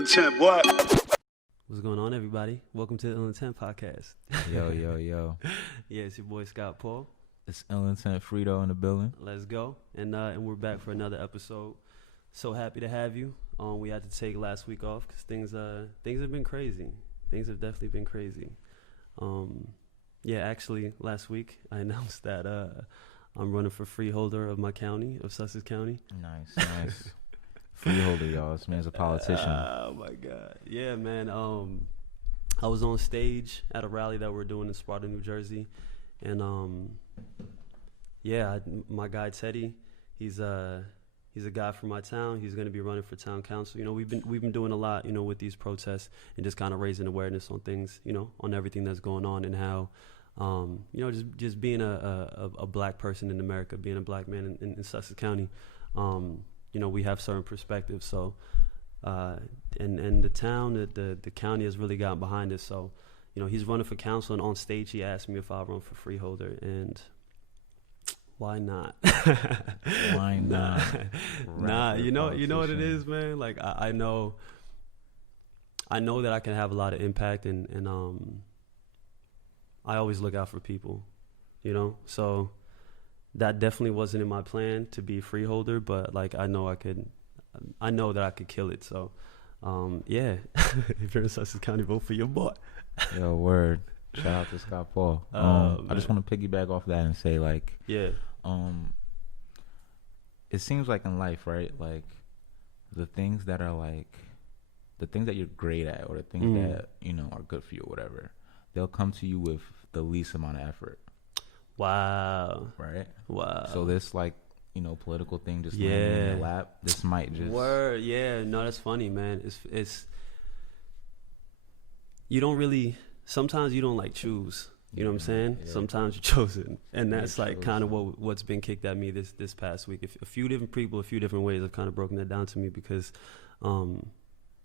Intent, what? What's going on, everybody? Welcome to the Ill Intent Podcast. Yo. Yeah, it's your boy Scott Paul. It's Ill Intent Frito in the building. Let's go. And we're back for another episode. So happy to have you. We had to take last week off because things have been crazy. Things have definitely been crazy. Actually, last week I announced that I'm running for freeholder of my county, of Sussex County. Nice. Freeholder, y'all. This man's a politician. Oh my God. Yeah, man. I was on stage at a rally that we're doing in Sparta, New Jersey, and my guy Teddy, he's a guy from my town. He's going to be running for town council. You know, we've been doing a lot, you know, with these protests and just kind of raising awareness on things, you know, on everything that's going on and how, you know, just being a black person in America, being a black man in Sussex County, you know, we have certain perspectives. So, and the town, the county has really gotten behind it. So, you know, he's running for council, and on stage he asked me if I'll run for freeholder, and why not? Why not? Nah, you know what it is, man. Like I know that I can have a lot of impact, and I always look out for people, you know. So that definitely wasn't in my plan to be a freeholder, but like I know that I could kill it. So if you're in Sussex County, vote for your boy. Yo, word. Shout out to Scott Paul. I just want to piggyback off that and say, like, it seems like in life, right? Like the things that you're great at, or the things that, you know, are good for you or whatever, they'll come to you with the least amount of effort. Wow. Right? Wow. So this, like, you know, political thing just landing in your lap, this might just... Word, yeah. No, that's funny, man. It's you don't really... Sometimes you don't, like, choose. You know what I'm saying? Yeah. Sometimes you're chosen. And that's, like, kind of what's been kicked at me this past week. A few different people, a few different ways have kind of broken that down to me, because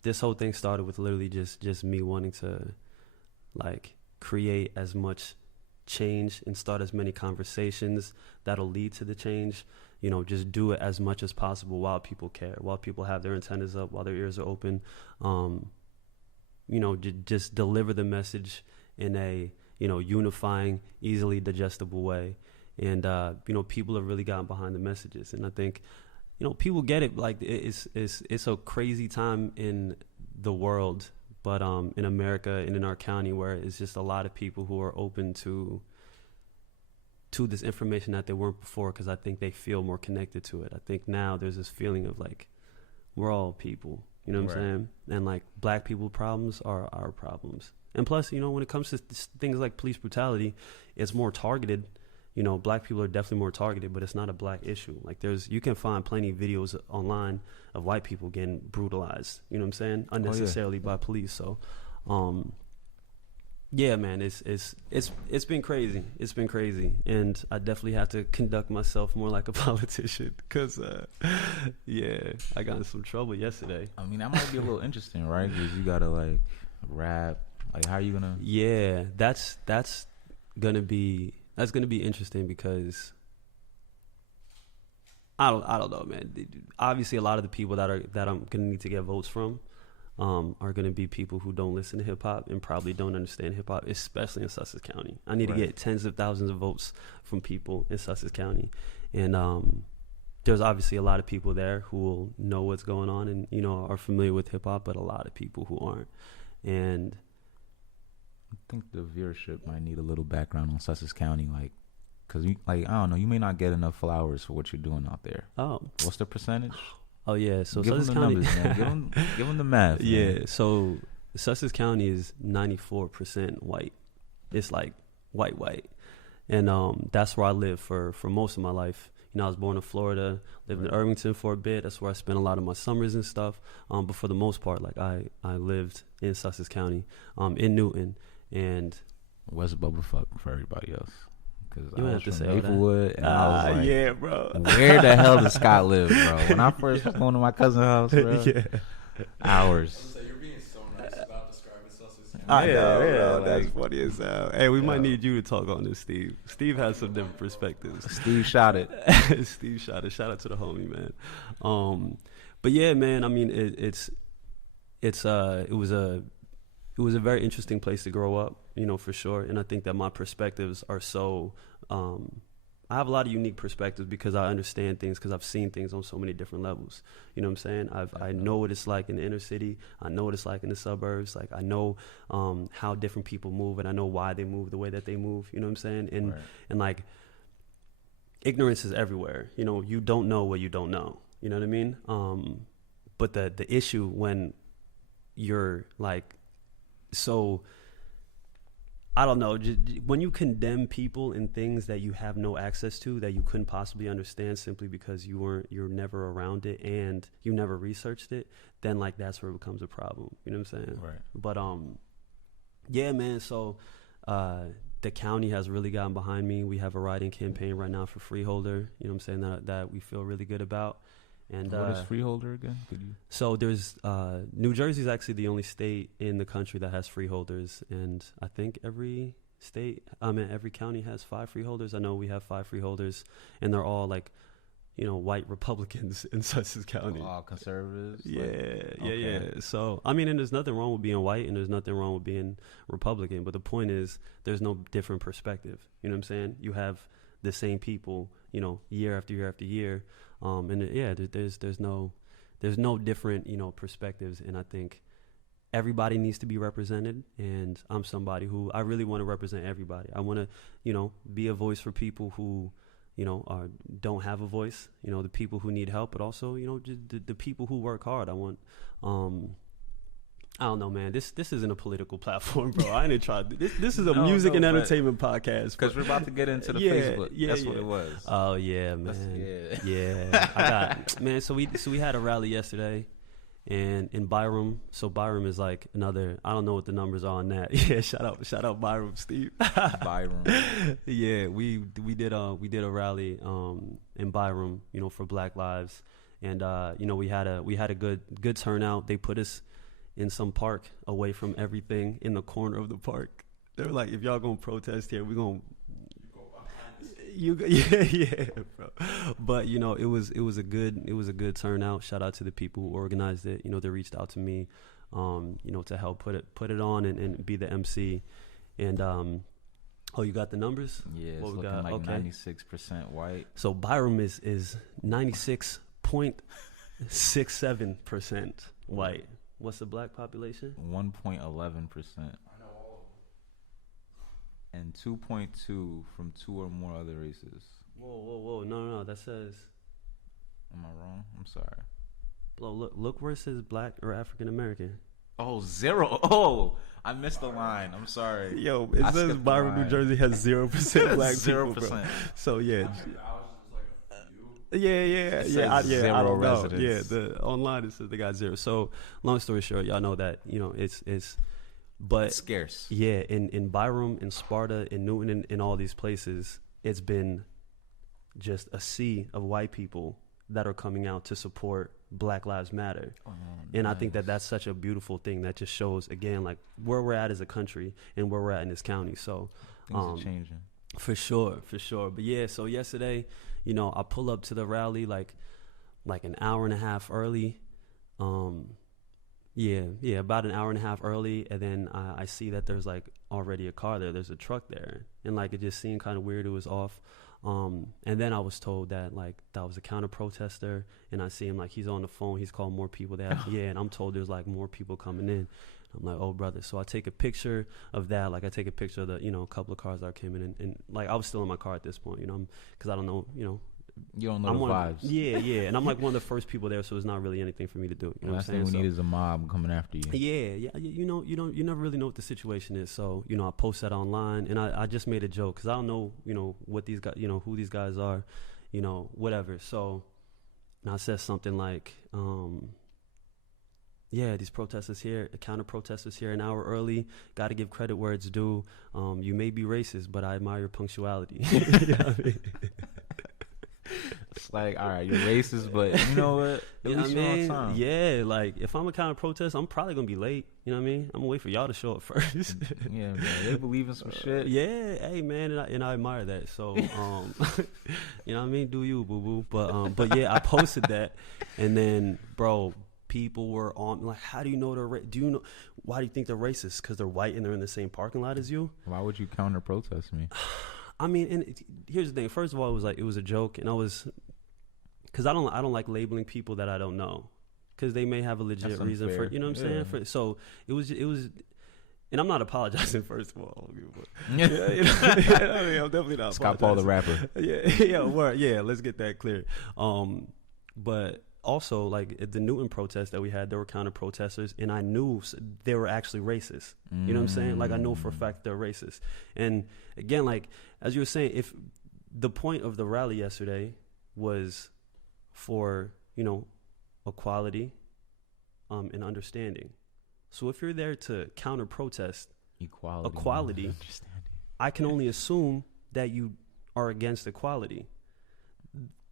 this whole thing started with literally just me wanting to, like, create as much change and start as many conversations that'll lead to the change. You know, just do it as much as possible while people care, while people have their antennas up, while their ears are open. You know, just deliver the message in a, you know, unifying, easily digestible way. And, you know, people have really gotten behind the messages. And I think, you know, people get it. Like, it's a crazy time in the world, but in America and in our county, where it's just a lot of people who are open to this information that they weren't before, because I think they feel more connected to it. I think now there's this feeling of, like, we're all people. You know what I'm saying? And, like, black people problems are our problems. And plus, you know, when it comes to things like police brutality, it's more targeted. You know, black people are definitely more targeted, but it's not a black issue. Like, you can find plenty of videos online of white people getting brutalized, you know what I'm saying? Unnecessarily by police. So, yeah, man, it's been crazy. It's been crazy. And I definitely have to conduct myself more like a politician, because, I got in some trouble yesterday. I mean, that might be a little interesting, right? Because you got to, like, rap. Like, how are you going to... Yeah, that's going to be interesting, because I don't know, man. Obviously, a lot of the people that I'm going to need to get votes from are going to be people who don't listen to hip-hop and probably don't understand hip-hop, especially in Sussex County. I need to get tens of thousands of votes from people in Sussex County. And there's obviously a lot of people there who will know what's going on and, you know, are familiar with hip-hop, but a lot of people who aren't. And I think the viewership might need a little background on Sussex County, like, because, like, I don't know, you may not get enough flowers for what you're doing out there. Oh. What's the percentage? Oh, yeah. So give Sussex them the County, numbers, man. Give them the math. Yeah. Man. So Sussex County is 94% white. It's like white. And that's where I lived for most of my life. You know, I was born in Florida, lived in Irvington for a bit. That's where I spent a lot of my summers and stuff. But for the most part, like, I lived in Sussex County, in Newton. And West Bubblefuck for everybody else. You have to say Maplewood, and I was like, yeah, bro. Where the hell does Scott live, bro? When I first was going to my cousin's house, bro, hours. You're being so nice about describing Sussex County. I know, bro. Like, that's funny as hell. Hey, we might need you to talk on this, Steve. Steve has some different perspectives. Steve shot it. Steve shot it. Shout out to the homie, man. But yeah, man. I mean, it's it was a very interesting place to grow up, for sure. And I think that my perspectives are so, I have a lot of unique perspectives because I understand things because I've seen things on so many different levels. You know what I'm saying? I know what it's like in the inner city. I know what it's like in the suburbs. Like I know how different people move, and I know why they move the way that they move. You know what I'm saying? And and like ignorance is everywhere. You don't know what you don't know. You know what I mean? But the issue when you're like, so I don't know, when you condemn people in things that you have no access to, that you couldn't possibly understand simply because you're never around it and you never researched it, then like that's where it becomes a problem. You know what I'm saying? Right. But yeah, man. So the county has really gotten behind me. We have a writing campaign right now for freeholder. You know what I'm saying? That we feel really good about. And what is freeholder again? So there's New Jersey is actually the only state in the country that has freeholders, and I think every county has 5 freeholders. I know we have 5 freeholders, and they're all like, white Republicans in Sussex County. All conservatives. Yeah. So I mean, and there's nothing wrong with being white, and there's nothing wrong with being Republican. But the point is, there's no different perspective. You know what I'm saying? You have the same people, year after year after year. There's no different, perspectives. And I think everybody needs to be represented. And I'm somebody who I really want to represent everybody. I want to, be a voice for people who, don't have a voice, the people who need help, but also, just the people who work hard. I want, I don't know, man. This isn't a political platform, bro. I didn't try. This is a music and entertainment podcast. Because we're about to get into the Facebook. That's what it was. Oh yeah, man. Yeah. I got man. So we had a rally yesterday, and in Byram. So Byram is like another. I don't know what the numbers are on that. Yeah, shout out Byram, Steve. Byram. Yeah, we did a rally in Byram, for Black Lives, and we had a good turnout. They put us in some park away from everything in the corner of the park. They were like, if y'all gonna protest here, we're gonna yeah, bro. But it was a good turnout. Shout out to the people who organized it. They reached out to me, to help put it on and be the MC. And you got the numbers? Yeah, it's looking like 96% white. So Byram is 96.67% white. What's the black population? 1.11%. I know all of them. And 2.2 from 2 or more other races. Whoa. No. That says... Am I wrong? I'm sorry. Bro, look where it says black or African American. Oh, 0. Oh, I missed the line. I'm sorry. Yo, it says Byram, New Jersey has 0% black 0%. People, bro. So, yeah. I don't know. Yeah, the online it says they got 0. So long story short, y'all know that it's scarce. Yeah, in Byram, in Sparta, in Newton, in all these places, it's been just a sea of white people that are coming out to support Black Lives Matter. And I think that that's such a beautiful thing that just shows again like where we're at as a country and where we're at in this county. So things are changing. For sure. But yeah, so yesterday, I pull up to the rally like an hour and a half early. About an hour and a half early, and then I see that there's like already a car there. There's a truck there, and like it just seemed kind of weird. It was off. And then I was told that like that was a counter protester, and I see him like he's on the phone. He's calling more people there. And I'm told there's like more people coming in. I'm like, oh brother. So I take a picture of that. Like I take a picture of the a couple of cars that came in, and like I was still in my car at this point, because I don't know, You don't know the vibes. Yeah. And I'm like one of the first people there, so it's not really anything for me to do. You know what I'm saying? Last thing we need is a mob coming after you. Yeah. You never really know what the situation is. So, I post that online, and I just made a joke because I don't know, what these guys, who these guys are, whatever. So, and I said something like, these protesters here, counter protesters here an hour early. Got to give credit where it's due. You may be racist, but I admire your punctuality. You know what I mean? It's like, all right, you're racist, but you know what? At least you're on time. Yeah, like if I'm a counter protest, I'm probably gonna be late. You know what I mean? I'm gonna wait for y'all to show up first. Yeah, man, they believe in some shit. Yeah, hey man, and I admire that. So, you know what I mean? Do you, boo boo? But yeah, I posted that, and then, bro, people were on, like, how do you know why do you think they're racist? Because they're white and they're in the same parking lot as you? Why would you counter protest me? I mean, and here's the thing. First of all, it was a joke, and because I don't like labeling people that I don't know, because they may have a legit reason for, you know what I'm saying? So it was, and I'm not apologizing, first of all. I'm definitely not. Scott Paul the rapper. Yeah, let's get that clear. But also, like, at the Newton protest that we had, there were counter protesters, and I knew they were actually racist. You know what I'm saying? Like, I know for a fact they're racist. And again, like, as you were saying, if the point of the rally yesterday was for, equality and understanding. So if you're there to counter protest equality, I can only assume that you are against equality,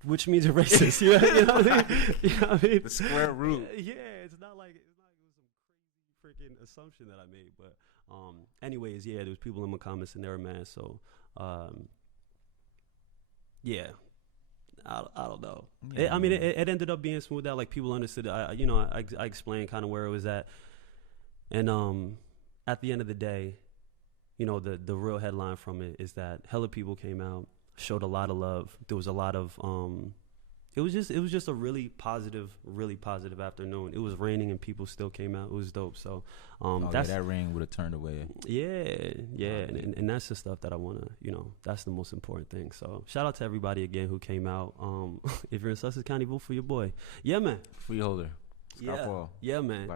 which means you're racist. You know what I mean? The square root. Yeah, it's not like it was some crazy freaking assumption that I made. But anyways, yeah, there was people in my comments and they were mad. So yeah, I don't know. Yeah, It ended up being smoothed out. Like, people understood. I explained kind of where it was at, and at the end of the day, the real headline from it is that hella people came out, showed a lot of love. There was a lot of it was just a really positive afternoon. It was raining and people still came out. It was dope. So that rain would have turned away. Yeah, and that's the stuff that I want to, that's the most important thing. So shout out to everybody again who came out. If you're in Sussex County, vote for your boy. Yeah, man. Freeholder. Scott Paul. Yeah, man.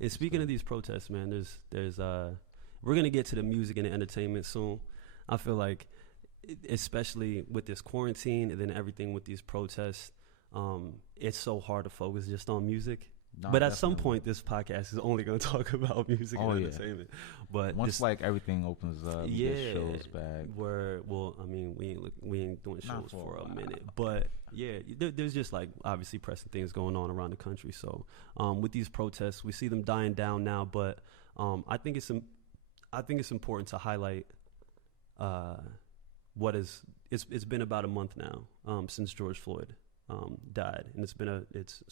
And speaking of these protests, man, there's we're gonna get to the music and the entertainment soon. I feel like, especially with this quarantine and then everything with these protests, it's so hard to focus just on music. But at some point, this podcast is only going to talk about music and entertainment. But once everything opens up, get shows back. We ain't doing shows for a minute. But yeah, there's just, like, obviously pressing things going on around the country. So with these protests, we see them dying down now. But I think it's important to highlight it's been about a month now since George Floyd died, and it's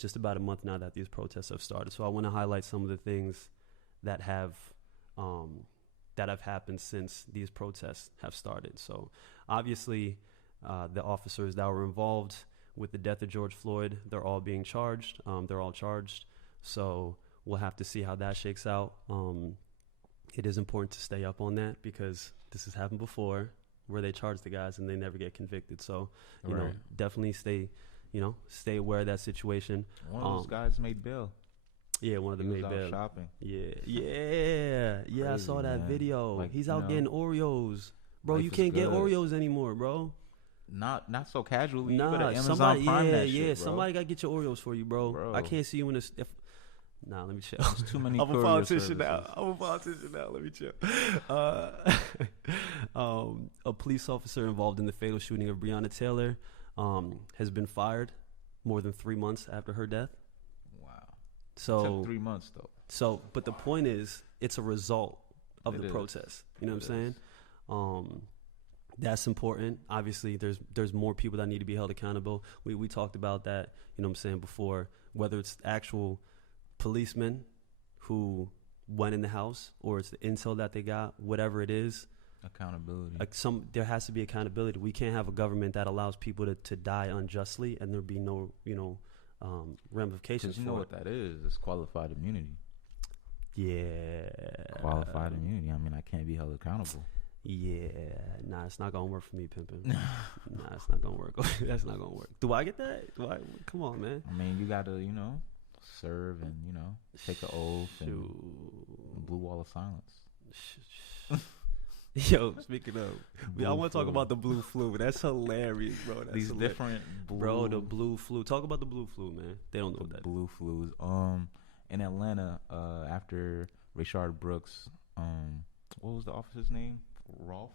just about a month now that these protests have started. So I want to highlight some of the things that have happened since these protests have started. So obviously, the officers that were involved with the death of George Floyd, they're all being charged. They're all charged. So we'll have to see how that shakes out. It is important to stay up on that, because this has happened before where they charge the guys and they never get convicted. So, definitely stay aware of that situation. One of those guys made bail. Yeah, one of them made bail. Shopping. Yeah. Crazy, I saw that video. Like, he's out getting Oreos. Bro, you can't get Oreos anymore, bro. Not so casually. Nah, you better Amazon Prime that shit, bro. Somebody got to get your Oreos for you, bro. I can't see you in this. Nah, let me chill. There's too many. I'm a politician now. Let me chill. A police officer involved in the fatal shooting of Breonna Taylor has been fired more than 3 months after her death. Wow. So it took 3 months though. So, but the point is, it's a result of the protest. You know what I'm saying? That's important. Obviously, there's more people that need to be held accountable. We talked about that. You know what I'm saying, before, whether it's actual policemen who went in the house or it's the intel that they got, whatever it is, accountability. There has to be accountability. We can't have a government that allows people to die unjustly and there be no ramifications for it. You know what that is? It's qualified immunity. Yeah, qualified immunity. I mean, I can't be held accountable. Yeah, nah, it's not gonna work for me, pimping. Nah, it's not gonna work. That's not gonna work. Do I get that? Come on, man. I mean, you gotta, serve and take an oath and blue wall of silence. Yo, speaking of, I want to talk about the blue flu. That's hilarious, bro. That's These hilarious. Different blue. Bro, the blue flu. Talk about the blue flu, man. They don't know what that blue flus. In Atlanta, after Rayshard Brooks, what was the officer's name? Rolf.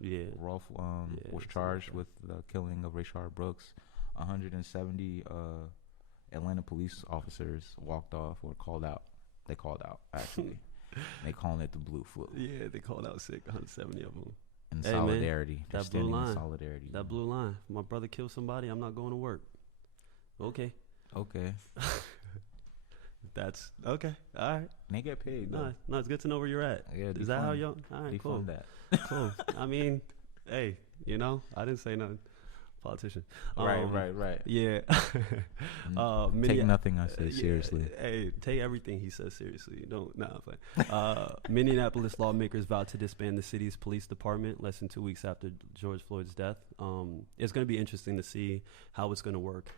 Yeah. Rolf was charged with the killing of Rayshard Brooks. 170 Atlanta police officers walked off or called out. They called out, actually. They calling it the blue flu. Yeah, they called out sick, 170 of them. In solidarity. Man, that blue line. Solidarity. That blue line. If my brother killed somebody, I'm not going to work. Okay. Okay. That's okay. All right. They get paid though. No, it's good to know where you're at. Yeah, Is that how y'all? All right, cool. Defund that. Cool. I mean, hey, I didn't say nothing. Politician. Right. Yeah. Take nothing I say seriously. Hey, take everything he says seriously. Don't. Nah, I'm playing. Minneapolis lawmakers vowed to disband the city's police department less than 2 weeks after George Floyd's death. It's going to be interesting to see how it's going to work.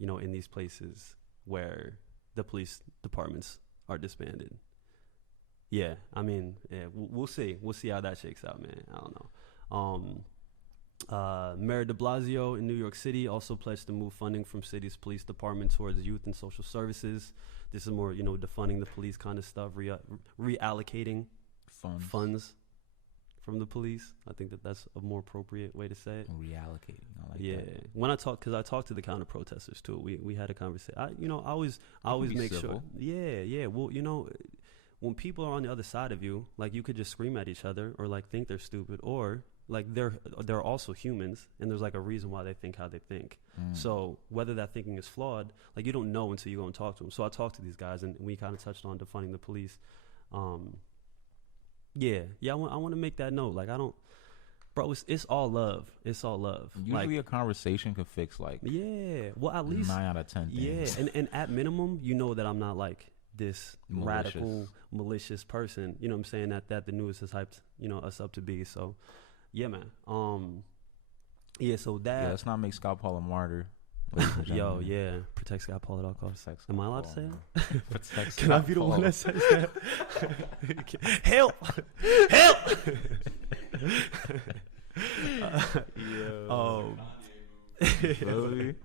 In these places where the police departments are disbanded. Yeah, I mean, we'll see. We'll see how that shakes out, man. I don't know. Mayor de Blasio in New York City also pledged to move funding from city's police department towards youth and social services. This is more, defunding the police kind of stuff, reallocating funds from the police. I think that's a more appropriate way to say it. Reallocating, I like that. When I talk to the counter protesters too. We had a conversation. I always make civil. sure. Yeah. Well, when people are on the other side of you, like you could just scream at each other or like think they're stupid or like they're also humans and there's like a reason why they think how they think. So whether that thinking is flawed, like you don't know until you go and talk to them. So I talked to these guys and we kind of touched on defunding the police. I want to make that note. Like I don't, bro. It's all love. It's all love. Usually a conversation could fix like at least 9 out of 10 things. and at minimum, that I'm not like this radical malicious person. You know what I'm saying? That the news has hyped us up to be. So yeah, man. So that let's not make Scott Paul a martyr. Protect Scott Paul at all costs. Am I allowed to say that? Protect Can I be the one that says that? Help! Really?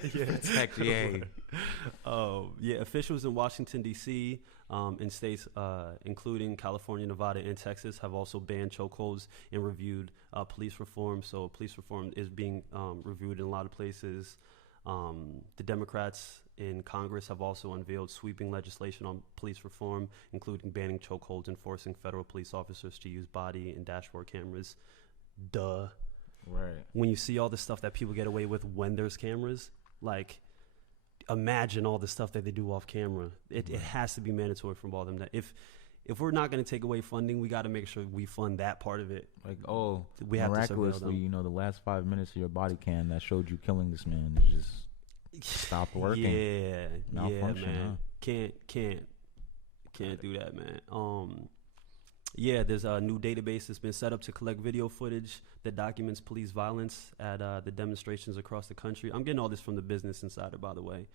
Protect Ye. Officials in Washington, D.C. In states including California, Nevada, and Texas have also banned chokeholds and reviewed police reform. So police reform is being reviewed in a lot of places. The Democrats in Congress have also unveiled sweeping legislation on police reform, including banning chokeholds and forcing federal police officers to use body and dashboard cameras. Duh. Right. When you see all the stuff that people get away with when there's cameras, like imagine all the stuff that they do off camera. It has to be mandatory for all them. That if we're not going to take away funding, we got to make sure we fund that part of it. Like, we have miraculously, the last 5 minutes of your body cam that showed you killing this man just stopped working. Malfunction, man. Huh? Can't do that, man. There's a new database that's been set up to collect video footage that documents police violence at the demonstrations across the country. I'm getting all this from the Business Insider, by the way.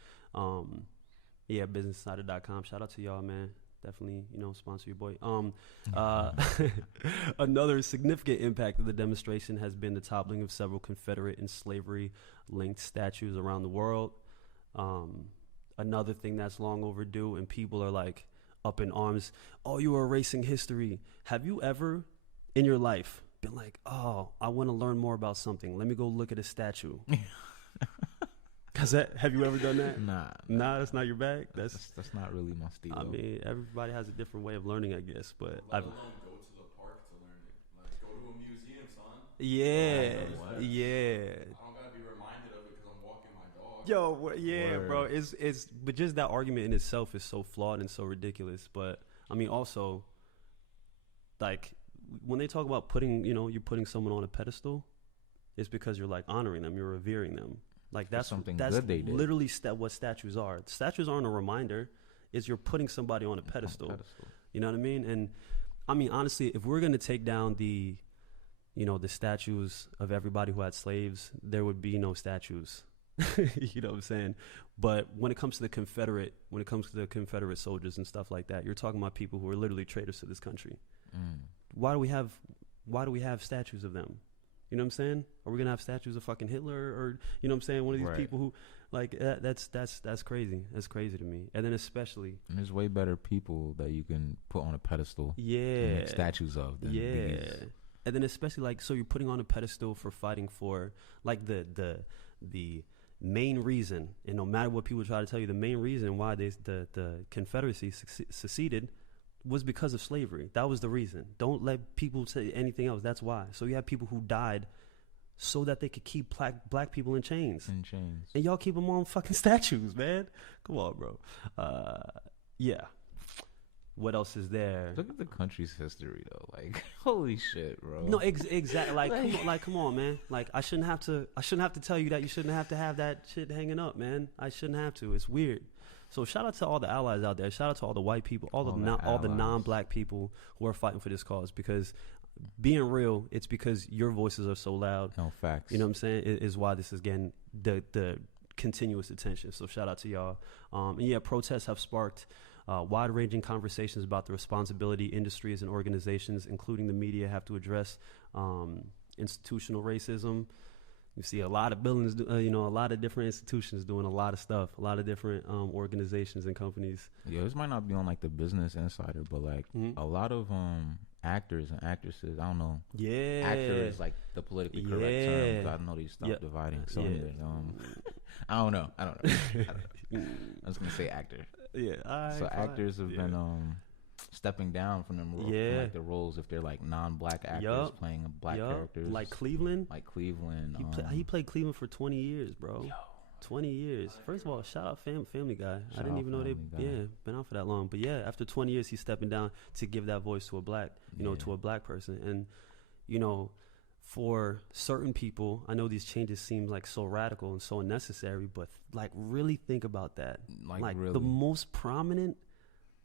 BusinessInsider.com. Shout out to y'all, man. Definitely, sponsor your boy. Another significant impact of the demonstration has been the toppling of several Confederate and slavery-linked statues around the world. Another thing that's long overdue, and people are like up in arms. Oh, you are erasing history. Have you ever in your life been like, oh, I want to learn more about something. Let me go look at a statue. Have you ever done that? Nah, that's not your bag. That's not really my style. I mean, everybody has a different way of learning, I guess. But let alone go to the park to learn it. Like go to a museum, son. Yeah. I don't gotta be reminded of it because I'm walking my dog. Bro. It's but just that argument in itself is so flawed and so ridiculous. But I mean, also, like when they talk about putting, you're putting someone on a pedestal, it's because you're like honoring them, you're revering them. Like that's something that's good they did. Literally what statues are. Statues aren't a reminder. It's you're putting somebody on a pedestal. You know what I mean? And I mean, honestly, if we're going to take down the statues of everybody who had slaves, there would be no statues. You know what I'm saying? But when it comes to the Confederate soldiers and stuff like that, you're talking about people who are literally traitors to this country. Why do we have statues of them? You know what I'm saying? Are we gonna have statues of fucking Hitler or you know what I'm saying? One of these people who like that's crazy. That's crazy to me. And then especially, and there's way better people that you can put on a pedestal. And make statues of. Than these. And then especially like so you're putting on a pedestal for fighting for like the main reason, and no matter what people try to tell you, the main reason why the Confederacy seceded was because of slavery. That was the reason. Don't let people say anything else. That's why. So you have people who died so that they could keep black people in chains. In chains. And y'all keep them on fucking statues, man. Come on, bro. Yeah. What else is there? Look at the country's history, though. Like, holy shit, bro. No, exactly. Come on, man. Like, I shouldn't have to tell you that you shouldn't have to have that shit hanging up, man. I shouldn't have to. It's weird. So shout out to all the allies out there. Shout out to all the white people, all the non-black people who are fighting for this cause. Because being real, it's because your voices are so loud. No, facts. You know what I'm saying? It is why this is getting the continuous attention. So shout out to y'all. And yeah, protests have sparked wide-ranging conversations about the responsibility industries and organizations, including the media, have to address institutional racism. You see a lot of buildings, a lot of different institutions doing a lot of stuff, a lot of different organizations and companies. Yeah, this might not be on like the Business Insider, but like a lot of actors and actresses, I don't know. Yeah. Actor is like the politically correct term. I know these stop dividing. So anyways, I don't know. I was going to say actor. Yeah. So actors have been stepping down from them from like the roles if they're like non-black actors playing black characters, like Cleveland. He played Cleveland for 20 years, bro. 20 years. First of all, shout out Family Guy. I didn't even know they been out for that long. But yeah, after 20 years, he's stepping down to give that voice to a black, to a black person. And for certain people, I know these changes seem like so radical and so unnecessary, but like really think about that. Like really. The most prominent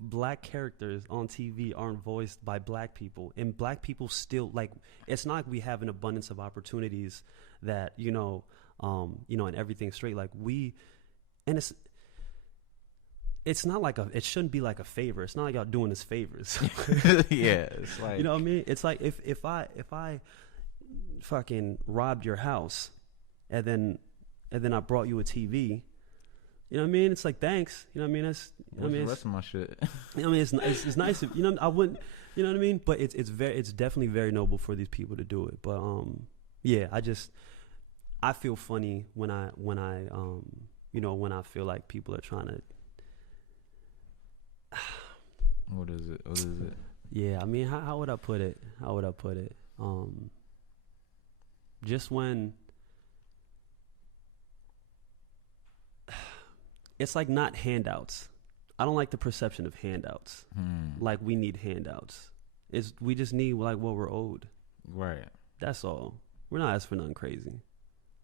black characters on TV aren't voiced by black people, and black people still, like, it's not like we have an abundance of opportunities that and everything's straight. Like it's not like it shouldn't be like a favor. It's not like y'all doing us favors. Yeah, it's like, you know what I mean? It's like if I fucking robbed your house and then I brought you a TV. You know what I mean? It's like, thanks. You know what I mean? That's, what's the rest of my shit? I mean, it's nice. If, I wouldn't. You know what I mean? But it's definitely very noble for these people to do it. But yeah, I feel funny when I feel like people are trying to. What is it? Yeah, I mean, how would I put it? Just when. It's like not handouts. I don't like the perception of handouts. Like we need handouts. We just need like what we're owed. Right. That's all. We're not asking for nothing crazy.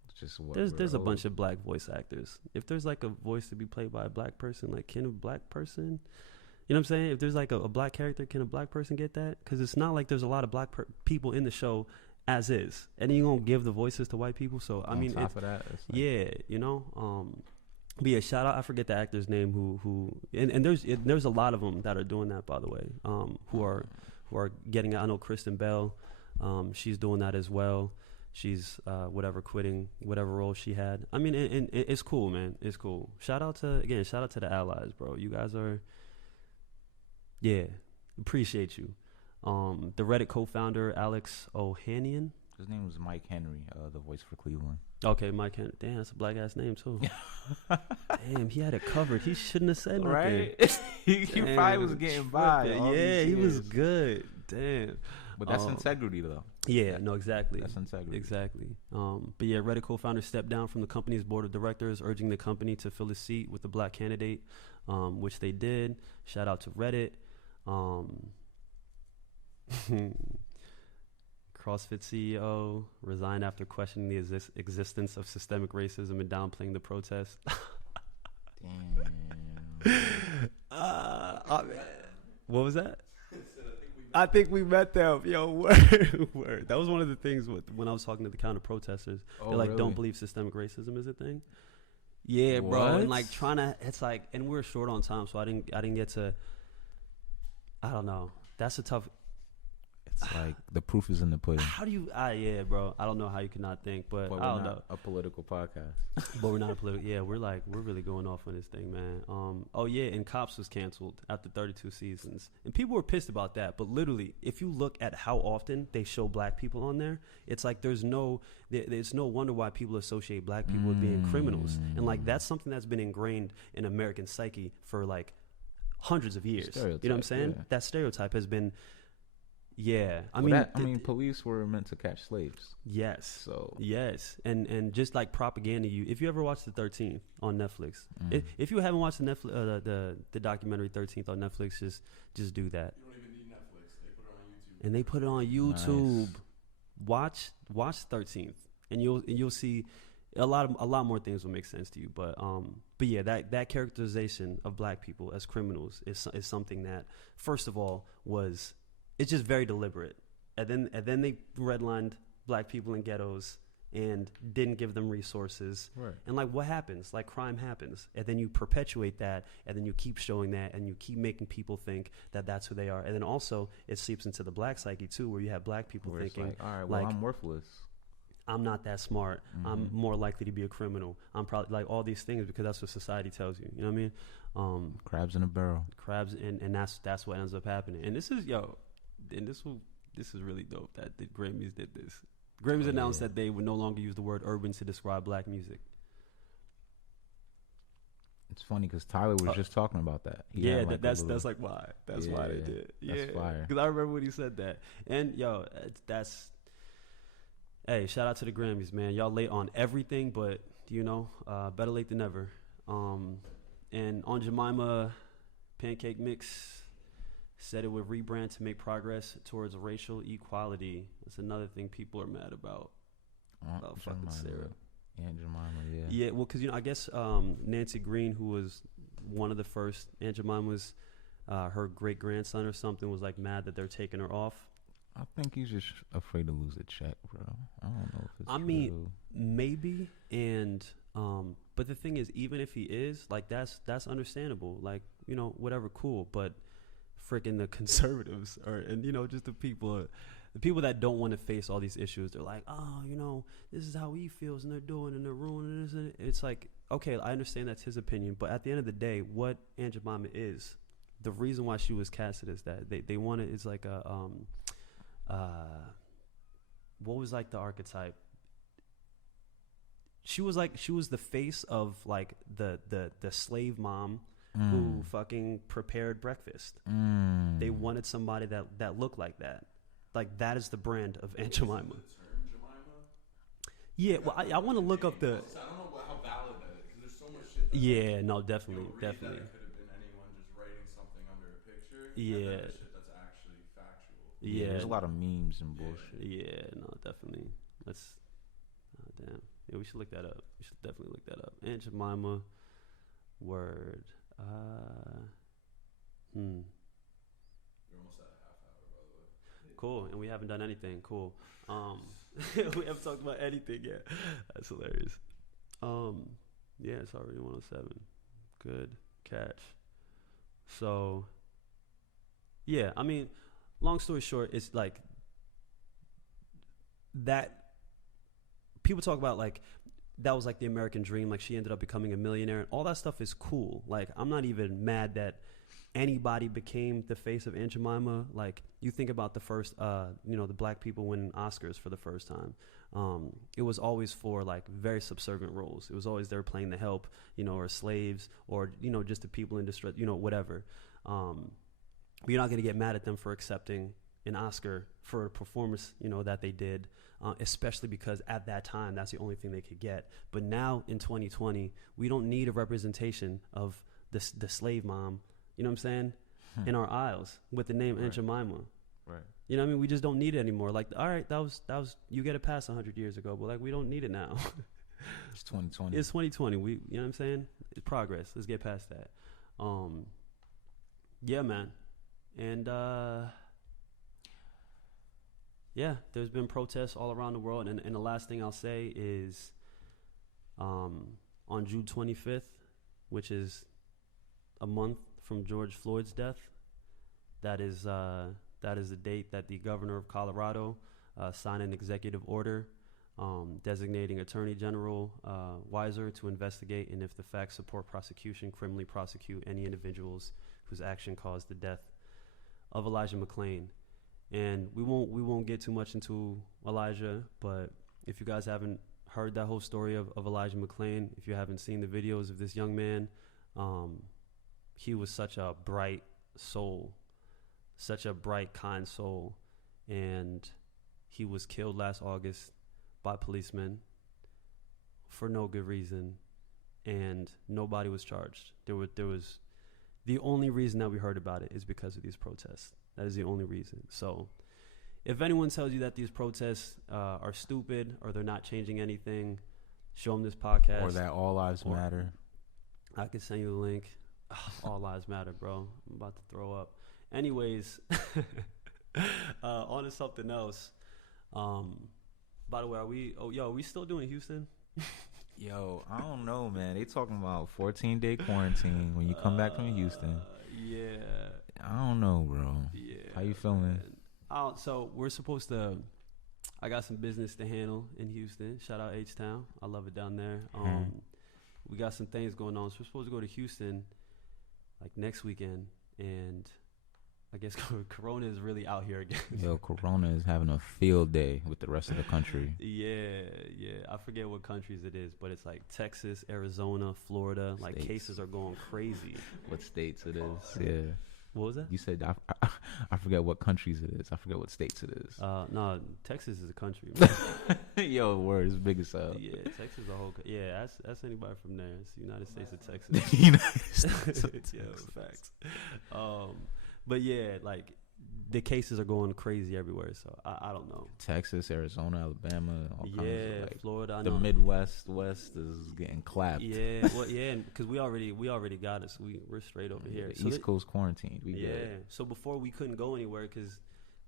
It's just what there's a bunch of black voice actors. If there's like a voice to be played by a black person, like can a black person, you know what I'm saying? If there's like a black character, can a black person get that? Because it's not like there's a lot of black people in the show as is, and then you're gonna give the voices to white people. So I mean, on top of that, it's like, yeah, But yeah, shout out. I forget the actor's name and there's a lot of them that are doing that, by the way. Who are getting. I know Kristen Bell, she's doing that as well. She's quitting whatever role she had. I mean, and it's cool, man. It's cool. Shout out to the allies, bro. You guys are. Yeah, appreciate you. The Reddit co-founder Alex Ohanian. His name was Mike Henry, the voice for Cleveland. Okay, Mike Henry. Damn, that's a black ass name too. Damn, he had it covered. He shouldn't have said nothing. Right? he probably was getting by. Yeah, he was good. Damn. But that's integrity, though. Yeah, no, exactly. That's integrity. Exactly. But yeah, Reddit co-founder stepped down from the company's board of directors, urging the company to fill a seat with a black candidate, which they did. Shout out to Reddit. CrossFit CEO resigned after questioning the existence of systemic racism and downplaying the protest. Damn. What was that? I think we met them. Yo, word. That was one of the things when I was talking to the counter protesters. They're like, really? Don't believe systemic racism is a thing. Yeah, what? Bro. And like it's like, and we're short on time, so I didn't get to. I don't know. That's a tough. It's like the proof is in the pudding. How do you? Yeah, bro. I don't know how you cannot think, but I don't know. A political podcast, but we're not a political. Yeah, we're really going off on this thing, man. Oh yeah, and Cops was canceled after 32 seasons, and people were pissed about that. But literally, if you look at how often they show black people on there, it's like there's no wonder why people associate black people with being criminals, and like that's something that's been ingrained in American psyche for like hundreds of years. You know what I'm saying? Yeah. That stereotype has been Yeah, I Well, mean, police were meant to catch slaves. yes, So yes, and just like propaganda. If you ever watched the 13th on Netflix, if you haven't watched the Netflix, the documentary 13th on Netflix, just do that. You don't even need Netflix. They put it on YouTube. And they put it on YouTube. Nice. Watch 13th, and you'll see a lot more things will make sense to you. But yeah, that characterization of black people as criminals is something that, first of all, it's just very deliberate. And then they redlined black people in ghettos and didn't give them resources. Right. And like, what happens? Like, crime happens. And then you perpetuate that, and then you keep showing that, and you keep making people think that that's who they are. And then also it seeps into the black psyche too, where you have black people Where thinking, it's like, all right, well, I'm worthless. I'm not that smart. I'm more likely to be a criminal. I'm probably like all these things because that's what society tells you. You know what I mean? Crabs in a barrel. And that's what ends up happening. And this is really dope that the Grammys did this. Grammys announced that they would no longer use the word urban to describe black music. It's funny because Tyler was just talking about that. That's like why. That's why they did. That's fire. Because I remember when he said that. And hey, shout out to the Grammys, man. Y'all late on everything, but better late than never. And on Jemima, Pancake Mix said it would rebrand to make progress towards racial equality. That's another thing people are mad about. Fucking Sarah. Aunt Jemima, Yeah, well, because, I guess Nancy Green, who was one of the first, Aunt Jemima's, her great-grandson or something, was, like, mad that they're taking her off. I think he's just afraid to lose a check, bro. I don't know if it's true. Maybe, and but the thing is, even if he is, like, that's understandable. Like, whatever, cool, but freaking the conservatives and just the people that don't want to face all these issues, they're like, this is how he feels, and they're doing, and they're ruining this, and it's like, okay, I understand that's his opinion, but at the end of the day, what Aunt Jemima is, the reason why she was casted is that they wanted, it's like a what was like the archetype? She was the face of like the slave mom who fucking prepared breakfast. They wanted somebody that looked like that. Like, that is the brand of Aunt Jemima. Yeah, well, I want to look up the. I don't know how valid that is, because there's so much shit. Yeah, no, definitely. That it could have been anyone just writing something under a picture. Yeah. And then shit that's actually factual. Yeah, there's a lot of memes and bullshit. Yeah, no, definitely. Damn. Yeah, we should look that up. We should definitely look that up. Aunt Jemima, word. You're almost at a half hour, by the way. Cool, and we haven't done anything. Cool. We haven't talked about anything yet. That's hilarious. Yeah, it's already 107. Good catch. So, yeah, I mean, long story short, it's like that. People talk about like that was like the American dream. Like, she ended up becoming a millionaire. All that stuff is cool. Like, I'm not even mad that anybody became the face of Aunt Jemima. Like, you think about the first, the black people winning Oscars for the first time. It was always for like very subservient roles. It was always they were playing the help, or slaves, or just the people in distress, whatever. But you're not gonna get mad at them for accepting an Oscar for a performance, that they did, especially because at that time that's the only thing they could get. But now in 2020, we don't need a representation of the slave mom. You know what I'm saying? In our aisles with the name Aunt Jemima. Right. You know what I mean? We just don't need it anymore. Like, all right, that was you get it past 100 years ago, but like, we don't need it now. It's 2020. It's 2020. You know what I'm saying? It's progress. Let's get past that. Yeah, man. And yeah, there's been protests all around the world, and the last thing I'll say is on June 25th, which is a month from George Floyd's death, that is the date that the governor of Colorado signed an executive order designating Attorney General Weiser to investigate, and if the facts support prosecution, criminally prosecute any individuals whose action caused the death of Elijah McClain. And we won't get too much into Elijah, but if you guys haven't heard that whole story of Elijah McClain, if you haven't seen the videos of this young man, he was such a bright soul, such a bright, kind soul. and he was killed last August by policemen for no good reason, and nobody was charged. There was the only reason that we heard about it is because of these protests. That is the only reason. So if anyone tells you that these protests are stupid or they're not changing anything, show them this podcast. Or that all lives matter. I could send you the link. All lives matter, bro. I'm about to throw up. Anyways, on to something else. By the way, are we still doing Houston? Yo, I don't know, man. They talking about 14-day quarantine when you come back from Houston. Yeah. I don't know, bro. Yeah. How you feeling? So we're supposed to. I got some business to handle in Houston. Shout out H-Town. I love it down there. We got some things going on. So we're supposed to go to Houston like next weekend, and I guess Corona is really out here again. Yo, Corona is having a field day with the rest of the country. Yeah. I forget what countries it is, but it's like Texas, Arizona, Florida. Like cases are going crazy. What states it is? Yeah. What was that? You said I forget what countries it is. I forget what states it is. No, Texas is a country. Yo, word is big as hell. Yeah, Texas is a whole. Yeah, ask anybody from there. It's the United States of Texas. The United States. Yeah, facts. But yeah, like the cases are going crazy everywhere. So I don't know. Texas, Arizona, Alabama, all kinds of like Florida. The Midwest, West is getting clapped. Yeah, well, yeah, because we already got us. We're straight over here. The East Coast quarantine. We good. So before we couldn't go anywhere because.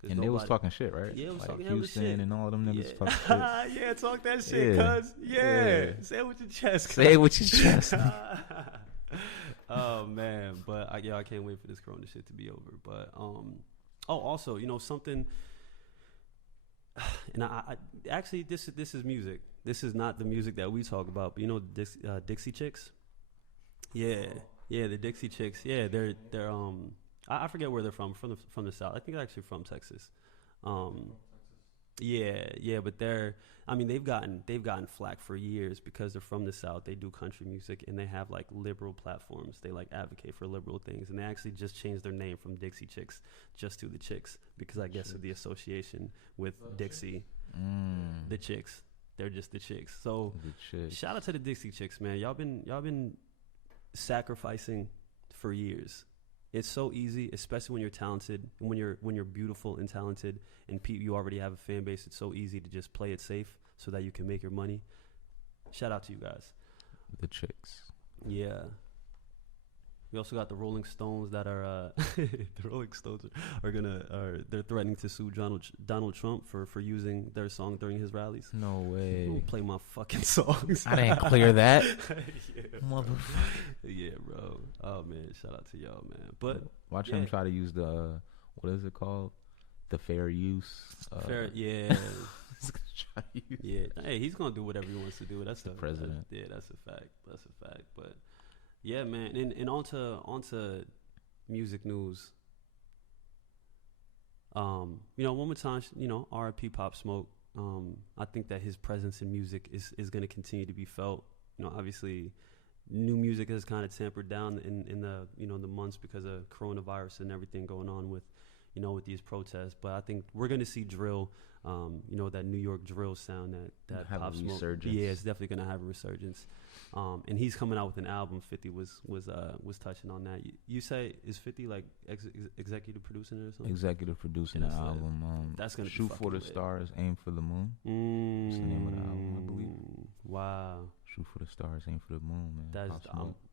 And they was talking shit, right? Yeah, it was like talking Houston shit. And all of them niggas talking shit. Yeah, talk that shit, cuz. Yeah. Say it with your chest. Say it with your chest. Oh, man. But, I can't wait for this Corona shit to be over. But, also, something. And I actually, this is music. This is not the music that we talk about. But, Dixie Chicks? Yeah. Yeah, the Dixie Chicks. Yeah, they're I forget where they're from the South. I think they're actually from Texas. Yeah, but they've gotten flack for years because they're from the South. They do country music and they have like liberal platforms. They like advocate for liberal things, and they actually just changed their name from Dixie Chicks just to the Chicks because I guess of the association with Dixie. The Chicks. They're just the Chicks. So shout out to the Dixie Chicks, man. Y'all been sacrificing for years. It's so easy, especially when you're talented, and when you're beautiful and talented, and you already have a fan base. It's so easy to just play it safe so that you can make your money. Shout out to you guys. The Chicks. Yeah. We also got the Rolling Stones that are the Rolling Stones they're threatening to sue Donald Trump for using their song during his rallies. No way. Don't play my fucking songs. I didn't clear that. Motherfucker. Yeah, bro. Oh man, shout out to y'all, man. But watch him try to use the what is it called? The fair use. Yeah. Yeah. Hey, he's gonna do whatever he wants to do. That's the president. That's a fact. But yeah, man. And onto music news. One more time, R.I.P. Pop Smoke. I think that his presence in music is going to continue to be felt. Obviously, new music has kind of tampered down in the the months because of coronavirus and everything going on with these protests. But I think we're going to see drill, that New York drill sound that have Pop a Smoke. resurgence. Yeah, it's definitely going to have a resurgence. And he's coming out with an album. 50 was touching on that. You say, is 50 like executive producing it or something? Executive producing the album. That's gonna Shoot be for the lit. Stars, Aim for the Moon. That's the name of the album, I believe. Wow. Shoot for the Stars, Aim for the Moon, man.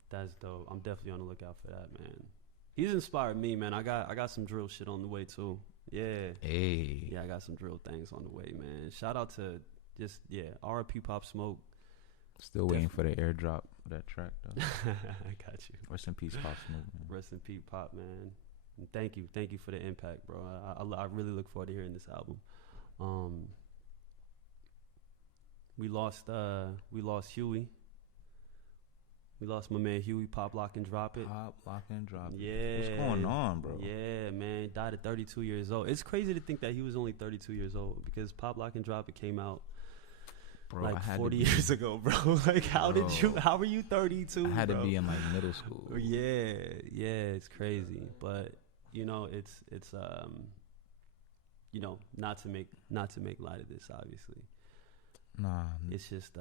That's dope. I'm definitely on the lookout for that, man. He's inspired me, man. I got some drill shit on the way too. Yeah. Hey. Yeah, I got some drill things on the way, man. Shout out to R.I.P. Pop Smoke. Still waiting for the airdrop for that track, though. I got you. Rest in peace, Pop Smoke, man. Rest in peace, Pop, man. And thank you for the impact, bro. I really look forward to hearing this album. We lost Huey. We lost my man Huey. Pop, Lock, and Drop It. Pop, Lock, and Drop It. Yeah. What's going on, bro? Yeah, man. Died at 32 years old. It's crazy to think that he was only 32 years old because Pop, Lock, and Drop It came out like 40 years ago, bro. Like, how were you 32? I had bro? to be in like middle school. Yeah, it's crazy. But, it's you know, not to make light of this, obviously. Nah, it's just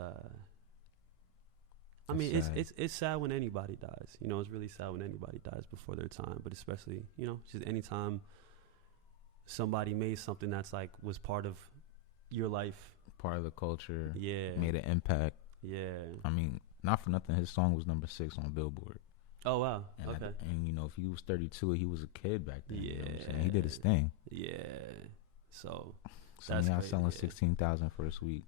I mean, it's sad when anybody dies. You know, it's really sad when anybody dies before their time. But especially, you know, just anytime somebody made something that's like was part of your life, part of the culture. Yeah, made an impact. Yeah. I mean, not for nothing, his song was number 6 on Billboard. Oh wow. And okay. And you know, if he was 32, he was a kid back then. Yeah. You know what I'm saying? He did his thing. Yeah. So some of y'all selling 16,000 first week.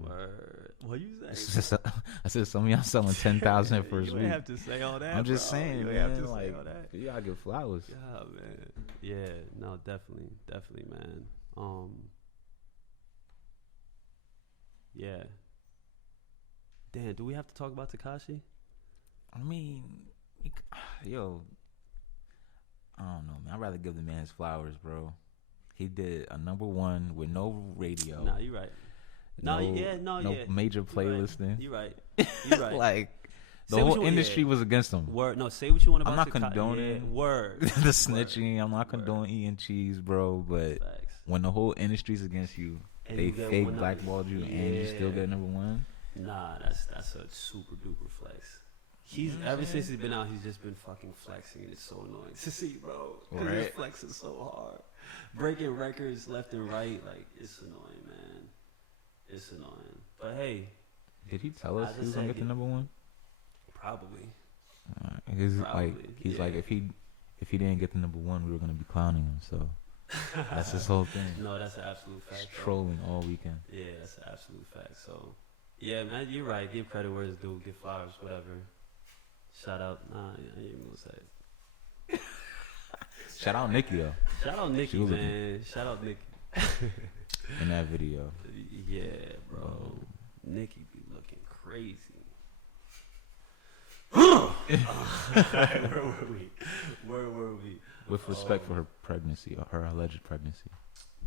Word. What you say? I said some of y'all selling 10,000 first week. You have to say all that. I'm just saying, you man. Have to like, say all that. You gotta give flowers. Yeah, man. Yeah. No, definitely, man. Yeah. Dan, do we have to talk about Tekashi? I mean, yo, I don't know, man. I'd rather give the man his flowers, bro. He did a number 1 with no radio. Nah, you right. No major playlisting. You right. You right. Like the whole industry was against him. Word. No, say what you want about. I'm not condoning word the snitching. I'm not condoning eating cheese, bro. But when the whole industry's against you, and they fake blackballed you, and you still get number 1. Nah, that's a super duper flex. He's ever since he's been out, he's just been fucking flexing, and it's so annoying to see, bro. Because he's flexing so hard, breaking records left and right. Like, it's annoying, man. It's annoying. But hey, did he tell us he was gonna get the number 1? Probably. He's like if he didn't get the number 1, we were gonna be clowning him. So that's his whole thing. No, that's an absolute fact. Just trolling all weekend. Yeah, that's an absolute fact. So yeah, man, you're right. Give credit where it's due. Give flowers, whatever. Shout out. Nah, I ain't even gonna say it. Shout out Nikki though. Shout out Nikki, man. Shout out Nikki. In that video. Yeah, bro. Nikki be looking crazy. Where were we? With respect for her pregnancy, or her alleged pregnancy.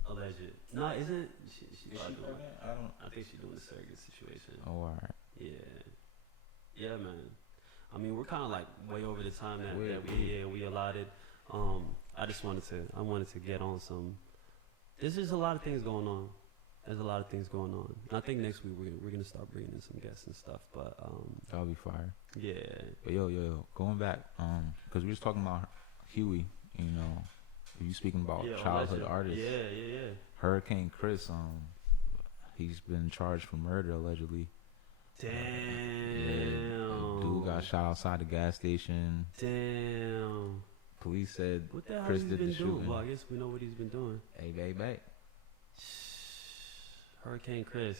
Alleged. No, isn't she pregnant? I think she's doing the surrogate situation. Oh, all right. Yeah. Yeah, man. I mean, we're kind of like way over the time that we allotted. I wanted to get on some. There's just a lot of things going on. There's a lot of things going on. And I think next week we're gonna start bringing in some guests and stuff. But that'll be fire. Yeah. But yo, going back, because we was talking about Huey. You know, if you speaking about childhood artists. Yeah. Hurricane Chris. He's been charged for murder allegedly. Damn. Yeah, dude got shot outside the gas station. Damn. Police said what the hell Chris he's did been the shooting. Doing? Well, I guess we know what he's been doing. Hey, baby. Hurricane Chris.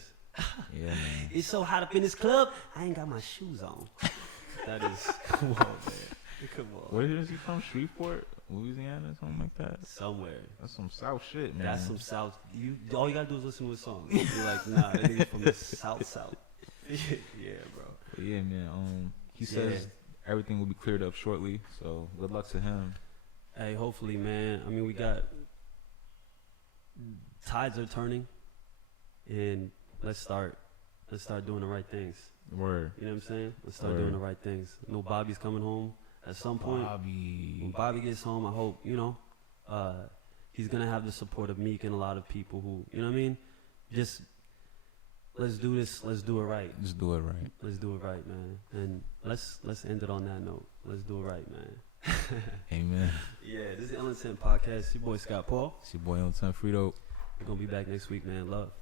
Yeah, man. It's so hot up in this club, I ain't got my shoes on. That is, come on, man. Come on. Where is he from? Shreveport, Louisiana, something like that. Somewhere. That's some South shit, man. That's some South. All you gotta do is listen to a song. You're like, nah, that nigga from the South. Yeah, bro. But yeah, man. He says everything will be cleared up shortly. So good luck to him. Hey, hopefully, man. I mean, we got tides are turning, and let's start doing the right things. Word. You know what I'm saying? Let's start doing the right things. I know Bobby's coming home at some point. When Bobby gets home, I hope, he's going to have the support of Meek and a lot of people who, you know what I mean? Just, let's do this. Let's do it right. Let's do it right. Let's do it right, man. And let's end it on that note. Let's do it right, man. Amen. Yeah, this is the Untitled Podcast. It's your boy, Scott Paul. It's your boy, Untitled Frito. We're going to be back next week, man. Love.